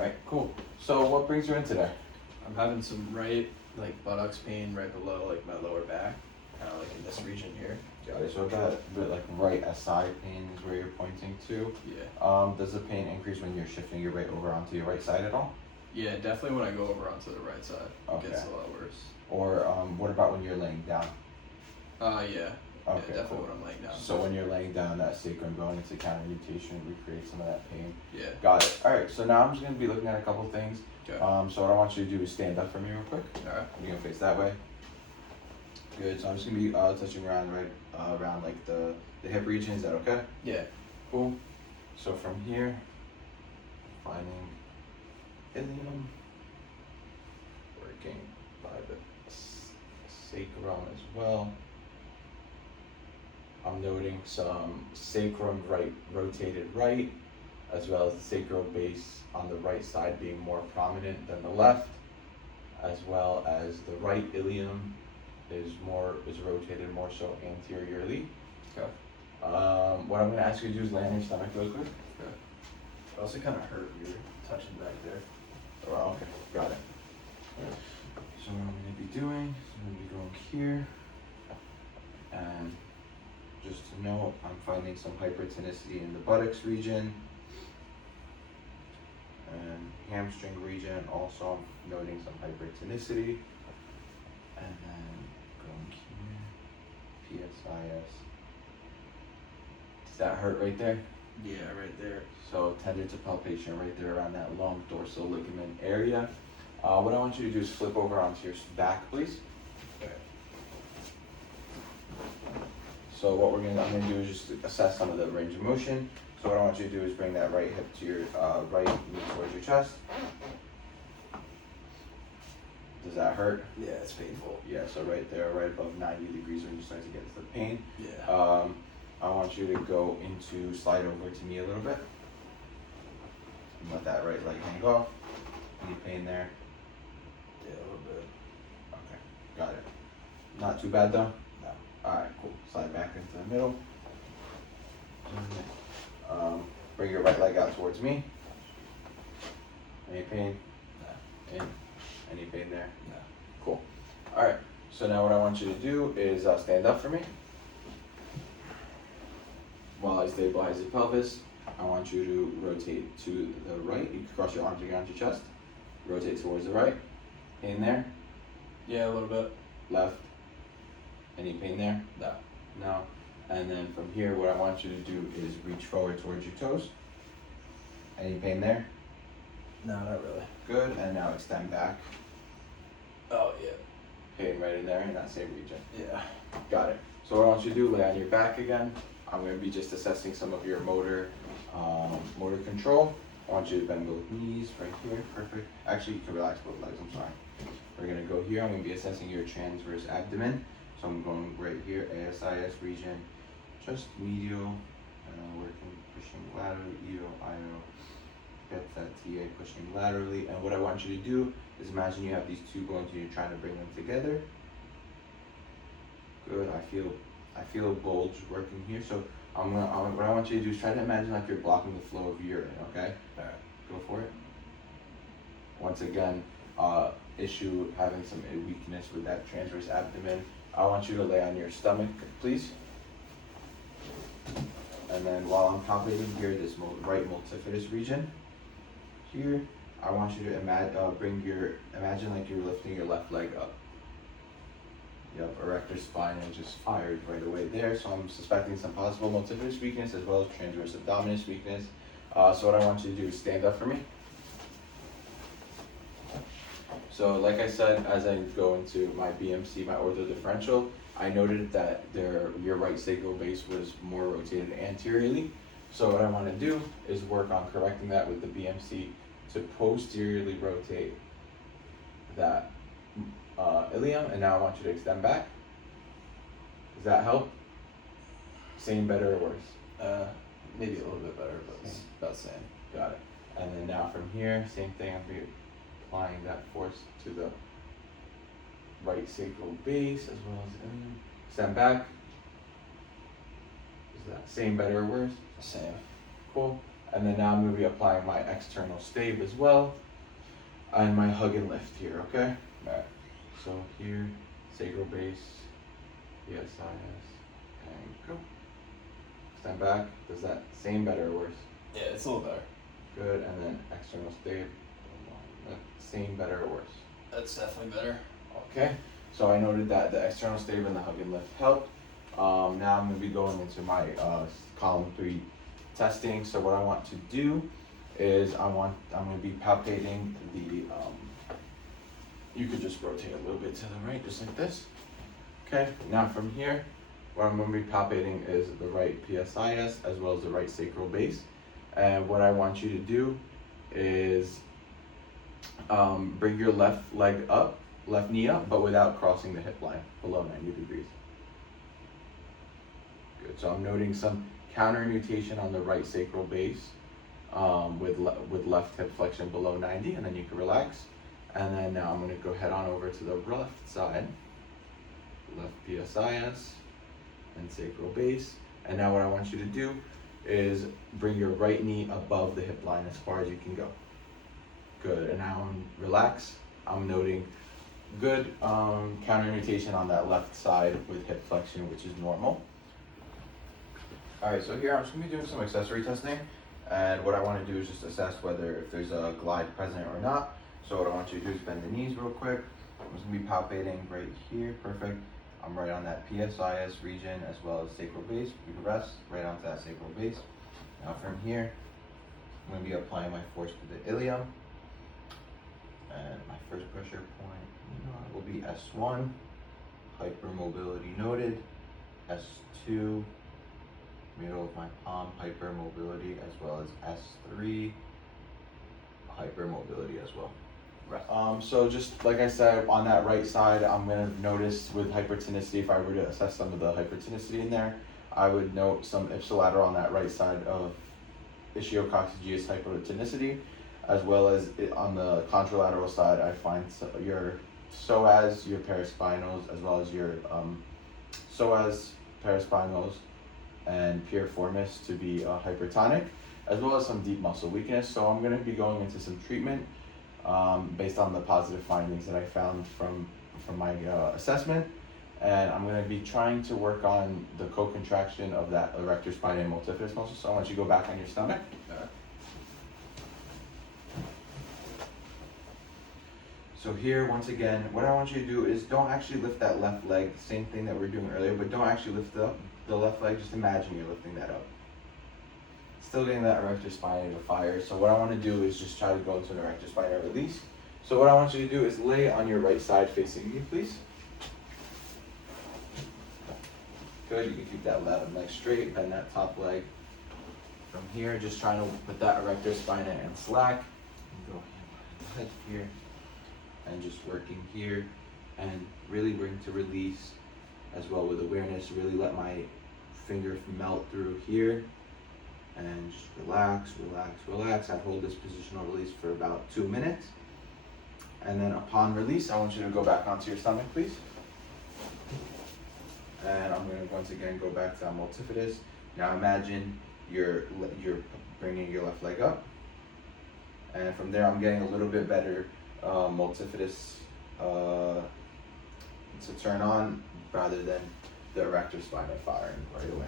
Alright, cool. So what brings you in today? I'm having some right buttocks pain right below my lower back, kind of in this region here. Got it. So that bit right SI pain is where you're pointing to. Yeah. Does the pain increase when you're shifting your weight over onto your right side at all? Yeah, definitely when I go over onto the right side. Okay. It gets a lot worse. Or what about when you're laying down? Yeah. Okay, yeah, definitely cool. when I'm laying down. So when you're laying down, that sacrum going into counter nutation recreates some of that pain. Yeah. Got it. All right. So now I'm just gonna be looking at a couple things. Okay. So what I want you to do is stand up for me real quick. All right. You're gonna face that way. Good. So I'm just gonna be touching around around the hip region. Is that okay? Yeah. Cool. So from here, finding ilium, working by the sacrum as well. I'm noting some sacrum rotated right, as well as the sacral base on the right side being more prominent than the left, as well as the right ilium is rotated more so anteriorly. Okay. What I'm going to ask you to do is lay on your stomach real quick. Okay. It also kind of hurt you touching back there. Oh, okay, got it. So what I'm going to be doing is I'm going to be going here, and just to note, I'm finding some hypertonicity in the buttocks region and hamstring region. Also, I'm noting some hypertonicity, and then going here, PSIS. Does that hurt right there? Yeah, right there. So tendons of palpation right there around that long dorsal ligament area. What I want you to do is flip over onto your back, please. Okay. So what I'm gonna do is just assess some of the range of motion. So what I want you to do is bring that right hip to your right knee towards your chest. Does that hurt? Yeah, it's painful. Yeah, so right there, right above 90 degrees when you start to get to the pain. Yeah. I want you to go into slide over to me a little bit. And let that right leg hang off. Any pain there? Yeah, a little bit. Okay, got it. Not too bad though? No. Alright, cool. Slide back into the middle. Bring your right leg out towards me. Any pain? No. Any pain there? No. Cool. Alright, so now what I want you to do is stand up for me. While I stabilize your pelvis, I want you to rotate to the right. You can cross your arms against your chest. Rotate towards the right. Pain there? Yeah, a little bit. Left. Any pain there? No. No. And then from here, what I want you to do is reach forward towards your toes. Any pain there? No, not really. Good. And now extend back. Oh, yeah. Pain right in there in that same region. Yeah. Got it. So what I want you to do, lay on your back again. I'm going to be just assessing some of your motor control. I want you to bend both knees right here. Perfect. Actually, you can relax both legs. I'm sorry. We're going to go here. I'm going to be assessing your transverse abdomen. So I'm going right here, ASIS region, just medial, working, pushing laterally, EO, get that TA pushing laterally. And what I want you to do is imagine you have these two bones and you're trying to bring them together. Good. I feel a bulge working here. So what I want you to do is try to imagine like you're blocking the flow of urine. Okay. All right. Go for it. Once again, issue having some weakness with that transverse abdomen. I want you to lay on your stomach, please. And then while I'm palpating here, this right multifidus region, here, I want you to imagine like you're lifting your left leg up. Yep, erector spine and just fired right away there. So I'm suspecting some possible multifidus weakness as well as transverse abdominis weakness. So what I want you to do is stand up for me. So like I said, as I go into my BMC, my ortho differential, I noted that your right sacral base was more rotated anteriorly. So what I want to do is work on correcting that with the BMC to posteriorly rotate that ilium, and now I want you to extend back. Does that help? Same, better, or worse? Maybe a little bit better, but it's about the same. Got it. And then now from here, same thing. I'm applying that force to the right sacral base as well as ilium. Extend back. Is that same, better, or worse? Same. Cool. And And then now I'm gonna be applying my external stave as well, and my hug and lift here, okay? Alright, so here, sacral base, PSIS, and go. Stand back, does that same better or worse? Yeah, it's a little better. Good, and then external stave, same better or worse? That's definitely better. Okay, so I noted that the external stave and the hug and lift help. Now I'm going to be going into my column 3 testing. So what I want to do is I'm going to be palpating the, you could just rotate a little bit to the right, just like this. Okay, now from here, what I'm going to be palpating is the right PSIS as well as the right sacral base. And what I want you to do is bring your left leg up, left knee up, but without crossing the hip line below 90 degrees. Good, so I'm noting some counter nutation on the right sacral base with left hip flexion below 90, and then you can relax. And then now I'm gonna go head on over to the left side, left PSIS and sacral base. And now what I want you to do is bring your right knee above the hip line as far as you can go. Good, and now relax. I'm noting good counter nutation on that left side with hip flexion, which is normal. All right, so here I'm just gonna be doing some accessory testing, and what I wanna do is just assess whether if there's a glide present or not. So what I want you to do is bend the knees real quick. I'm just gonna be palpating right here, perfect. I'm right on that PSIS region as well as sacral base. You can rest right onto that sacral base. Now from here, I'm gonna be applying my force to the ilium. And my first pressure point will be S1, hypermobility noted. S2, middle of my palm, hypermobility, as well as S3, hypermobility as well. Right. So just like I said, on that right side, I'm gonna notice with hypertonicity, if I were to assess some of the hypertonicity in there, I would note some ipsilateral on that right side of ischiococcygeus hypotonicity, as well as on the contralateral side, I find your psoas, your paraspinals, as well as your psoas, paraspinals, and piriformis to be hypertonic, as well as some deep muscle weakness. So I'm going to be going into some treatment based on the positive findings that I found from my assessment. And I'm going to be trying to work on the co-contraction of that erector spinae multifidus muscle. So I want you to go back on your stomach. So here, once again, what I want you to do is don't actually lift that left leg, same thing that we were doing earlier, but don't actually lift up the left leg, just imagine you're lifting that up. Still getting that erector spinae to fire. So what I want to do is just try to go into an erector spinae release. So what I want you to do is lay on your right side facing me, please. Good, you can keep that left leg straight, bend that top leg. From here, just trying to put that erector spinae in slack. And go ahead here. And just working here and really bring to release as well with awareness. Really let my finger melt through here and just relax, relax, relax. I hold this positional release for about 2 minutes. And then upon release, I want you to go back onto your stomach, please. And I'm going to once again go back to that multifidus. Now imagine you're bringing your left leg up. And from there, I'm getting a little bit better multifidus to turn on rather than the erector spinae firing right away.